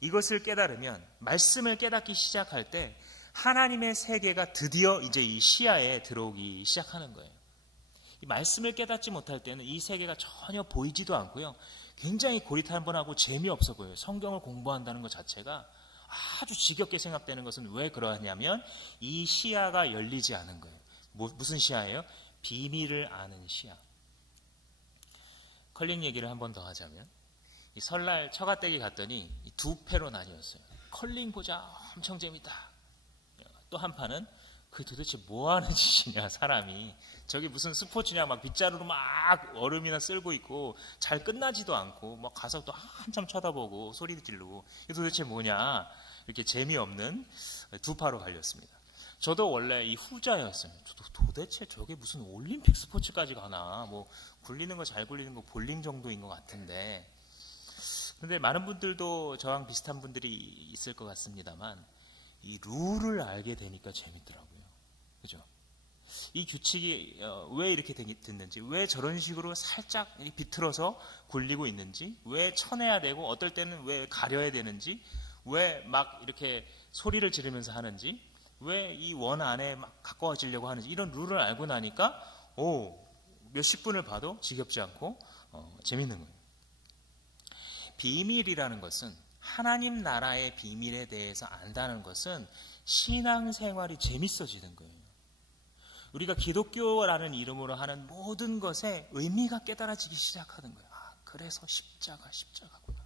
이것을 깨달으면 말씀을 깨닫기 시작할 때 하나님의 세계가 드디어 이제 이 시야에 들어오기 시작하는 거예요. 이 말씀을 깨닫지 못할 때는 이 세계가 전혀 보이지도 않고요. 굉장히 고리타분하고 재미없어 보여요. 성경을 공부한다는 것 자체가 아주 지겹게 생각되는 것은 왜 그러냐면 이 시야가 열리지 않은 거예요. 무슨 시야예요? 비밀을 아는 시야. 컬링 얘기를 한 번 더 하자면 이 설날 처가댁에 갔더니 두 패로 나뉘었어요. 컬링 보자 엄청 재밌다. 또 한 판은 그 도대체 뭐 하는 짓이냐, 사람이. 저게 무슨 스포츠냐, 막 빗자루로 막 얼음이나 쓸고 있고, 잘 끝나지도 않고, 막 가서 또 한참 쳐다보고, 소리 지르고, 이게 도대체 뭐냐, 이렇게 재미없는 두 파로 갈렸습니다. 저도 원래 이 후자였어요. 도대체 저게 무슨 올림픽 스포츠까지 가나, 뭐, 굴리는 거 잘 굴리는 거 볼링 정도인 것 같은데, 근데 많은 분들도 저랑 비슷한 분들이 있을 것 같습니다만, 이 룰을 알게 되니까 재밌더라고요. 그죠? 이 규칙이 왜 이렇게 됐는지, 왜 저런 식으로 살짝 비틀어서 굴리고 있는지, 왜 쳐내야 되고 어떨 때는 왜 가려야 되는지, 왜 막 이렇게 소리를 지르면서 하는지, 왜 이 원 안에 막 가까워지려고 하는지, 이런 룰을 알고 나니까 몇십 분을 봐도 지겹지 않고 재밌는 거예요. 비밀이라는 것은, 하나님 나라의 비밀에 대해서 안다는 것은 신앙생활이 재밌어지는 거예요. 우리가 기독교라는 이름으로 하는 모든 것에 의미가 깨달아지기 시작하는 거예요. 그래서 십자가구나.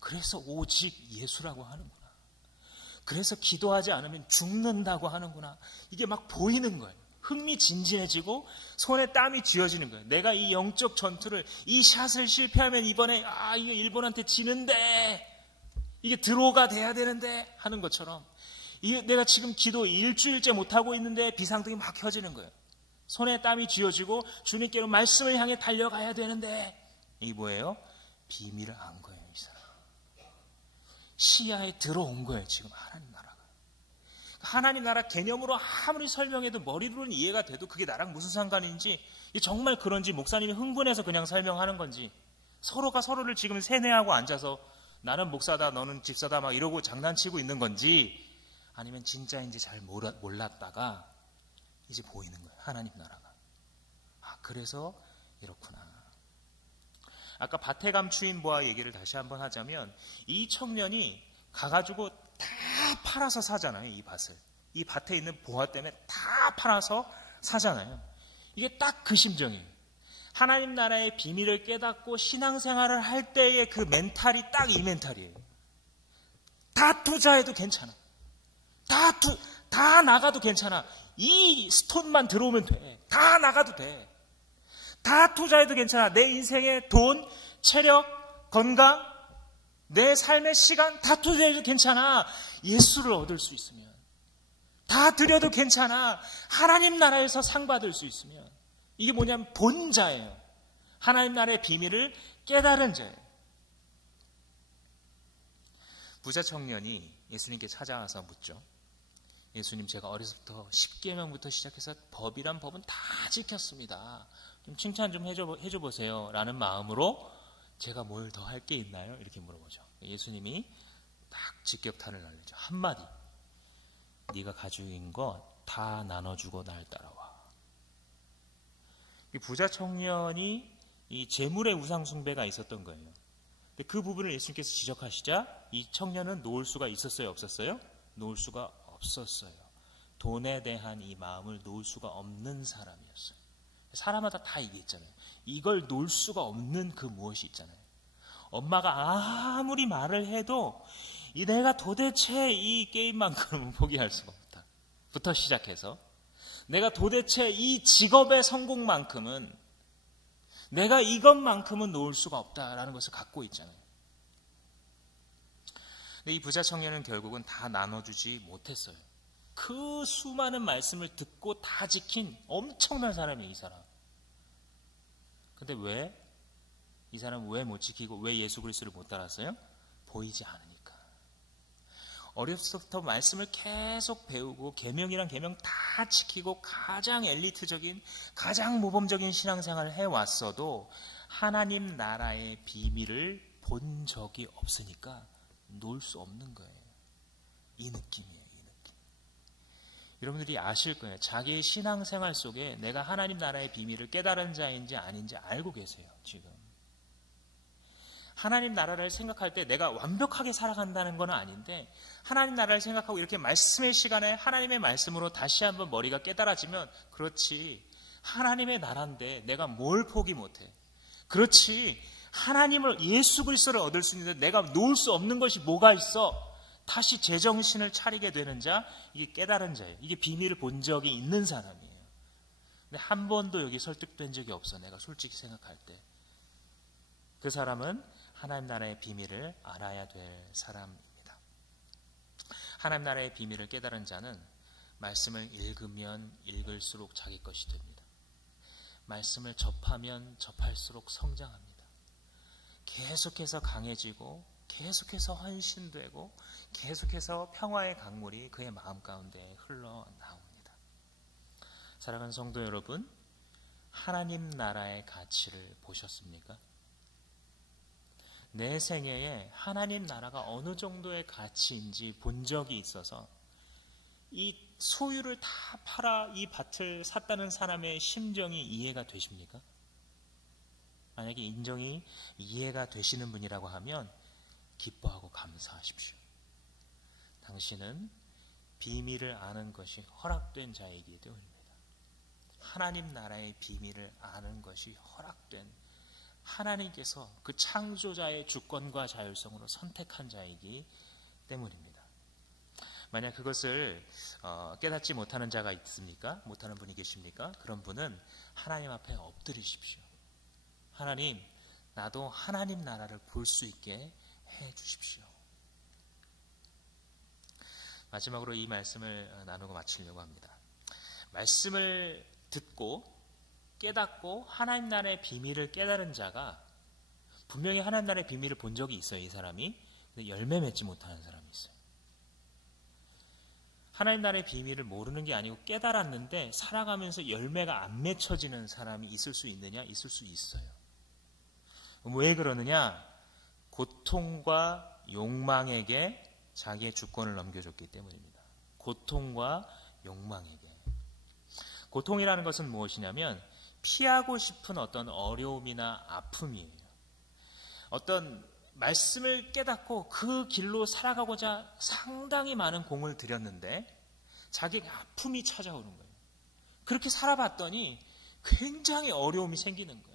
그래서 오직 예수라고 하는구나. 그래서 기도하지 않으면 죽는다고 하는구나. 이게 막 보이는 거예요. 흥미진진해지고 손에 땀이 쥐어지는 거예요. 내가 이 영적 전투를, 이 샷을 실패하면 이번에 이게 일본한테 지는데, 이게 드로우가 돼야 되는데 하는 것처럼, 내가 지금 기도 일주일째 못하고 있는데 비상등이 막 켜지는 거예요. 손에 땀이 쥐어지고 주님께로 말씀을 향해 달려가야 되는데, 이게 뭐예요? 비밀을 안 거예요, 이 사람. 시야에 들어온 거예요, 지금 하나님 나라가. 하나님 나라 개념으로 아무리 설명해도, 머리로는 이해가 돼도 그게 나랑 무슨 상관인지, 정말 그런지, 목사님이 흥분해서 그냥 설명하는 건지, 서로가 서로를 지금 세뇌하고 앉아서 나는 목사다, 너는 집사다 막 이러고 장난치고 있는 건지, 아니면 진짜인지 잘 몰랐다가 이제 보이는 거예요, 하나님 나라가. 그래서 이렇구나. 아까 밭에 감추인 보아 얘기를 다시 한번 하자면, 이 청년이 가가지고 다 팔아서 사잖아요, 이 밭을. 이 밭에 있는 보아 때문에 다 팔아서 사잖아요. 이게 딱 그 심정이에요. 하나님 나라의 비밀을 깨닫고 신앙생활을 할 때의 그 멘탈이 딱 이 멘탈이에요. 다 투자해도 괜찮아. 다 나가도 괜찮아. 이 스톤만 들어오면 돼. 다 나가도 돼. 다 투자해도 괜찮아. 내 인생의 돈, 체력, 건강, 내 삶의 시간 다 투자해도 괜찮아. 예수를 얻을 수 있으면. 다 드려도 괜찮아. 하나님 나라에서 상 받을 수 있으면. 이게 뭐냐면 본자예요. 하나님 나라의 비밀을 깨달은 자예요. 부자 청년이 예수님께 찾아와서 묻죠. 예수님, 제가 어려서부터 10계명부터 시작해서 법이란 법은 다 지켰습니다. 좀 칭찬 좀 해줘 보세요. 라는 마음으로 제가 뭘 더 할 게 있나요? 이렇게 물어보죠. 예수님이 딱 직격탄을 날리죠. 한마디. 네가 가지고 있는 거 다 나눠주고 날 따라와. 이 부자 청년이 이 재물의 우상 숭배가 있었던 거예요. 근데 그 부분을 예수님께서 지적하시자 이 청년은 놓을 수가 있었어요, 없었어요? 놓을 수가 없었어요. 돈에 대한 이 마음을 놓을 수가 없는 사람이었어요. 사람마다 다 얘기했잖아요. 이걸 놓을 수가 없는 그 무엇이 있잖아요. 엄마가 아무리 말을 해도 내가 도대체 이 게임만큼은 포기할 수가 없다. 부터 시작해서 내가 도대체 이 직업의 성공만큼은, 내가 이것만큼은 놓을 수가 없다라는 것을 갖고 있잖아요. 근데 이 부자 청년은 결국은 다 나눠주지 못했어요. 그 수많은 말씀을 듣고 다 지킨 엄청난 사람이에요, 이 사람. 근데 왜? 이 사람은 왜 못 지키고 왜 예수 그리스도를 못 따랐어요? 보이지 않으니까. 어렸을 때부터 말씀을 계속 배우고 계명이란 계명 다 지키고 가장 엘리트적인, 가장 모범적인 신앙생활을 해왔어도 하나님 나라의 비밀을 본 적이 없으니까 놓을 수 없는 거예요. 이 느낌이에요. 이 느낌. 여러분들이 아실 거예요. 자기의 신앙생활 속에 내가 하나님 나라의 비밀을 깨달은 자인지 아닌지 알고 계세요. 지금. 하나님 나라를 생각할 때 내가 완벽하게 살아간다는 건 아닌데, 하나님 나라를 생각하고 이렇게 말씀의 시간에 하나님의 말씀으로 다시 한번 머리가 깨달아지면, 그렇지, 하나님의 나라인데 내가 뭘 포기 못해. 그렇지, 하나님을, 예수 그리스도를 얻을 수 있는데 내가 놓을 수 없는 것이 뭐가 있어. 다시 제정신을 차리게 되는 자, 이게 깨달은 자예요. 이게 비밀을 본 적이 있는 사람이에요. 근데 한 번도 여기 설득된 적이 없어. 내가 솔직히 생각할 때. 그 사람은 하나님 나라의 비밀을 알아야 될 사람입니다. 하나님 나라의 비밀을 깨달은 자는 말씀을 읽으면 읽을수록 자기 것이 됩니다. 말씀을 접하면 접할수록 성장합니다. 계속해서 강해지고 계속해서 헌신되고 계속해서 평화의 강물이 그의 마음 가운데 흘러나옵니다. 사랑하는 성도 여러분, 하나님 나라의 가치를 보셨습니까? 내 생애에 하나님 나라가 어느 정도의 가치인지 본 적이 있어서 이 소유를 다 팔아 이 밭을 샀다는 사람의 심정이 이해가 되십니까? 만약에 인정이 이해가 되시는 분이라고 하면 기뻐하고 감사하십시오. 당신은 비밀을 아는 것이 허락된 자이기 때문입니다. 하나님 나라의 비밀을 아는 것이 허락된, 하나님께서 그 창조자의 주권과 자율성으로 선택한 자이기 때문입니다. 만약 그것을 깨닫지 못하는 자가 있습니까? 못하는 분이 계십니까? 그런 분은 하나님 앞에 엎드리십시오. 하나님, 나도 하나님 나라를 볼 수 있게 해 주십시오. 마지막으로 이 말씀을 나누고 마치려고 합니다. 말씀을 듣고 깨닫고 하나님 나라의 비밀을 깨달은 자가 분명히 하나님 나라의 비밀을 본 적이 있어요. 이 사람이. 근데 열매 맺지 못하는 사람이 있어요. 하나님 나라의 비밀을 모르는 게 아니고 깨달았는데 살아가면서 열매가 안 맺혀지는 사람이 있을 수 있느냐? 있을 수 있어요. 왜 그러느냐? 고통과 욕망에게 자기의 주권을 넘겨줬기 때문입니다. 고통과 욕망에게. 고통이라는 것은 무엇이냐면 피하고 싶은 어떤 어려움이나 아픔이에요. 어떤 말씀을 깨닫고 그 길로 살아가고자 상당히 많은 공을 들였는데 자기에게 아픔이 찾아오는 거예요. 그렇게 살아봤더니 굉장히 어려움이 생기는 거예요.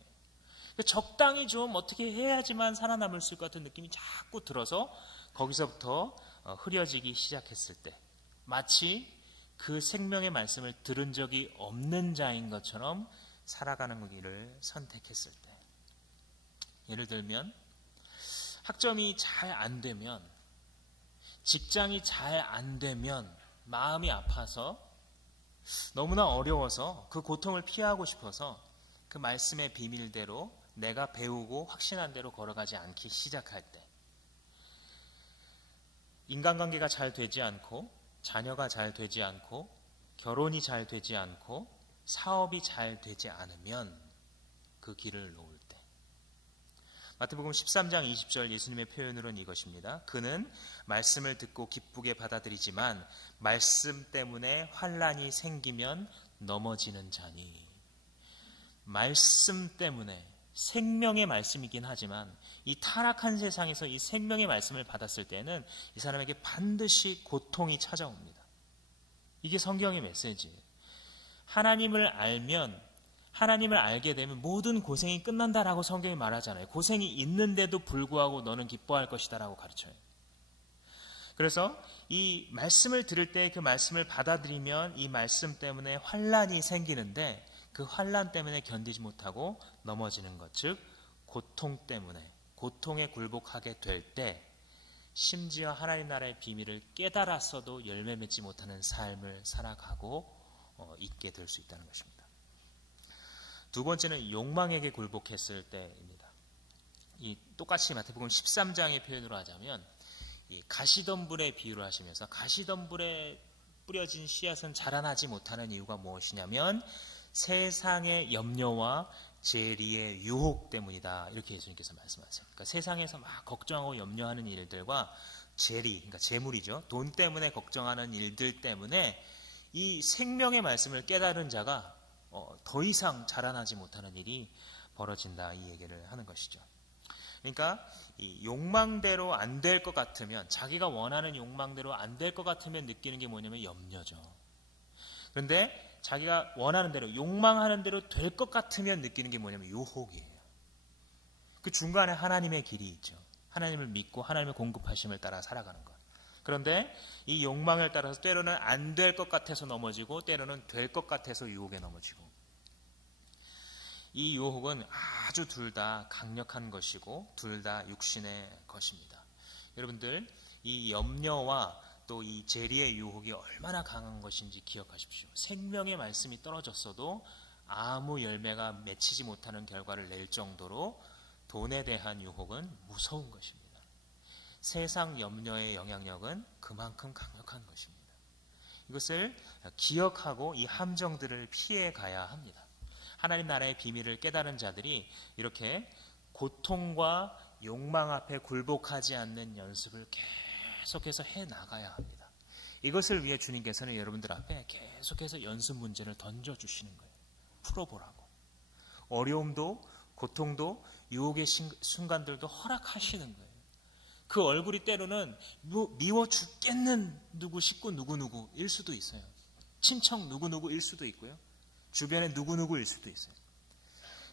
적당히 좀 어떻게 해야지만 살아남을 수 있을 것 같은 느낌이 자꾸 들어서 거기서부터 흐려지기 시작했을 때 마치 그 생명의 말씀을 들은 적이 없는 자인 것처럼 살아가는 길을 선택했을 때, 예를 들면 학점이 잘 안 되면, 직장이 잘 안 되면 마음이 아파서 너무나 어려워서 그 고통을 피하고 싶어서 그 말씀의 비밀대로 내가 배우고 확신한 대로 걸어가지 않기 시작할 때, 인간관계가 잘 되지 않고 자녀가 잘 되지 않고 결혼이 잘 되지 않고 사업이 잘 되지 않으면 그 길을 놓을 때, 마태복음 13장 20절 예수님의 표현으로는 이것입니다. 그는 말씀을 듣고 기쁘게 받아들이지만 말씀 때문에 환난이 생기면 넘어지는 자니. 말씀 때문에, 생명의 말씀이긴 하지만 이 타락한 세상에서 이 생명의 말씀을 받았을 때는 이 사람에게 반드시 고통이 찾아옵니다. 이게 성경의 메시지예요. 하나님을 알면, 하나님을 알게 되면 모든 고생이 끝난다라고 성경이 말하잖아요. 고생이 있는데도 불구하고 너는 기뻐할 것이다라고 가르쳐요. 그래서 이 말씀을 들을 때 그 말씀을 받아들이면 이 말씀 때문에 환난이 생기는데 그 환난 때문에 견디지 못하고 넘어지는 것, 즉 고통 때문에, 고통에 굴복하게 될 때 심지어 하나님 나라의 비밀을 깨달았어도 열매 맺지 못하는 삶을 살아가고 있게 될 수 있다는 것입니다. 두 번째는 욕망에게 굴복했을 때입니다. 이 똑같이 마태복음 13장의 표현으로 하자면 이 가시덤불의 비유를 하시면서 가시덤불에 뿌려진 씨앗은 자라나지 못하는 이유가 무엇이냐면 세상의 염려와 재리의 유혹 때문이다. 이렇게 예수님께서 말씀하세요. 그러니까 세상에서 막 걱정하고 염려하는 일들과 재리, 그러니까 재물이죠. 돈 때문에 걱정하는 일들 때문에 이 생명의 말씀을 깨달은 자가 더 이상 자라나지 못하는 일이 벌어진다. 이 얘기를 하는 것이죠. 그러니까 이 욕망대로 안 될 것 같으면, 자기가 원하는 욕망대로 안 될 것 같으면 느끼는 게 뭐냐면 염려죠. 그런데 자기가 원하는 대로, 욕망하는 대로 될 것 같으면 느끼는 게 뭐냐면 유혹이에요. 그 중간에 하나님의 길이 있죠. 하나님을 믿고 하나님의 공급하심을 따라 살아가는 것. 그런데 이 욕망을 따라서 때로는 안 될 것 같아서 넘어지고 때로는 될 것 같아서 유혹에 넘어지고, 이 유혹은 아주 둘 다 강력한 것이고 둘 다 육신의 것입니다. 여러분들, 이 염려와 또 이 재리의 유혹이 얼마나 강한 것인지 기억하십시오. 생명의 말씀이 떨어졌어도 아무 열매가 맺히지 못하는 결과를 낼 정도로 돈에 대한 유혹은 무서운 것입니다. 세상 염려의 영향력은 그만큼 강력한 것입니다. 이것을 기억하고 이 함정들을 피해 가야 합니다. 하나님 나라의 비밀을 깨달은 자들이 이렇게 고통과 욕망 앞에 굴복하지 않는 연습을 계속해서 해 나가야 합니다. 이것을 위해 주님께서는 여러분들 앞에 계속해서 연습 문제를 던져주시는 거예요. 풀어보라고. 어려움도 고통도 유혹의 순간들도 허락하시는 거예요. 그 얼굴이 때로는 미워 죽겠는 누구 식구 누구누구일 수도 있어요. 친척 누구누구일 수도 있고요. 주변에 누구누구일 수도 있어요.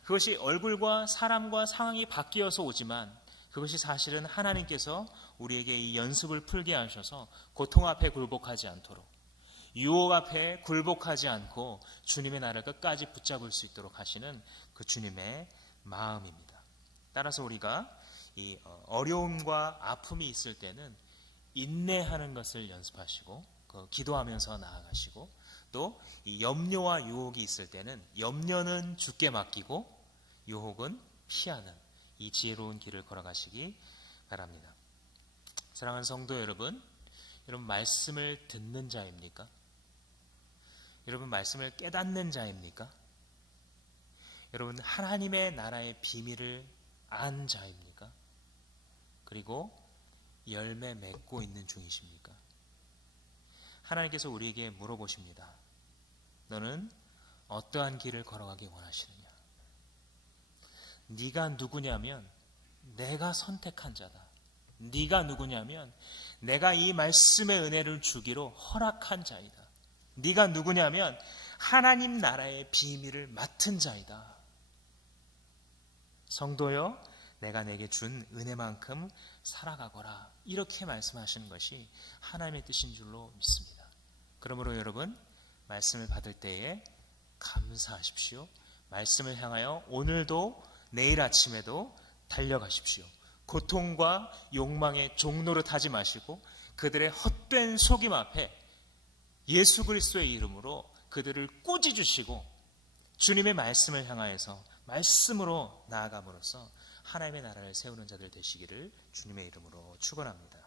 그것이 얼굴과 사람과 상황이 바뀌어서 오지만 그것이 사실은 하나님께서 우리에게 이 연습을 풀게 하셔서 고통 앞에 굴복하지 않도록, 유혹 앞에 굴복하지 않고 주님의 나라를 끝까지 붙잡을 수 있도록 하시는 그 주님의 마음입니다. 따라서 우리가 이 어려움과 아픔이 있을 때는 인내하는 것을 연습하시고 기도하면서 나아가시고, 또 이 염려와 유혹이 있을 때는 염려는 주께 맡기고 유혹은 피하는 이 지혜로운 길을 걸어가시기 바랍니다. 사랑하는 성도 여러분, 여러분 말씀을 듣는 자입니까? 여러분 말씀을 깨닫는 자입니까? 여러분 하나님의 나라의 비밀을 안 자입니까? 그리고 열매 맺고 있는 중이십니까? 하나님께서 우리에게 물어보십니다. 너는 어떠한 길을 걸어가기 원하시느냐? 네가 누구냐면 내가 선택한 자다. 네가 누구냐면 내가 이 말씀의 은혜를 주기로 허락한 자이다. 네가 누구냐면 하나님 나라의 비밀을 맡은 자이다. 성도여, 내가 내게 준 은혜만큼 살아가거라. 이렇게 말씀하시는 것이 하나님의 뜻인 줄로 믿습니다. 그러므로 여러분, 말씀을 받을 때에 감사하십시오. 말씀을 향하여 오늘도 내일 아침에도 달려가십시오. 고통과 욕망의 종노릇하지 마시고 그들의 헛된 속임 앞에 예수 그리스도의 이름으로 그들을 꾸짖으시고 주님의 말씀을 향하여서 말씀으로 나아감으로써 하나님의 나라를 세우는 자들 되시기를 주님의 이름으로 축원합니다.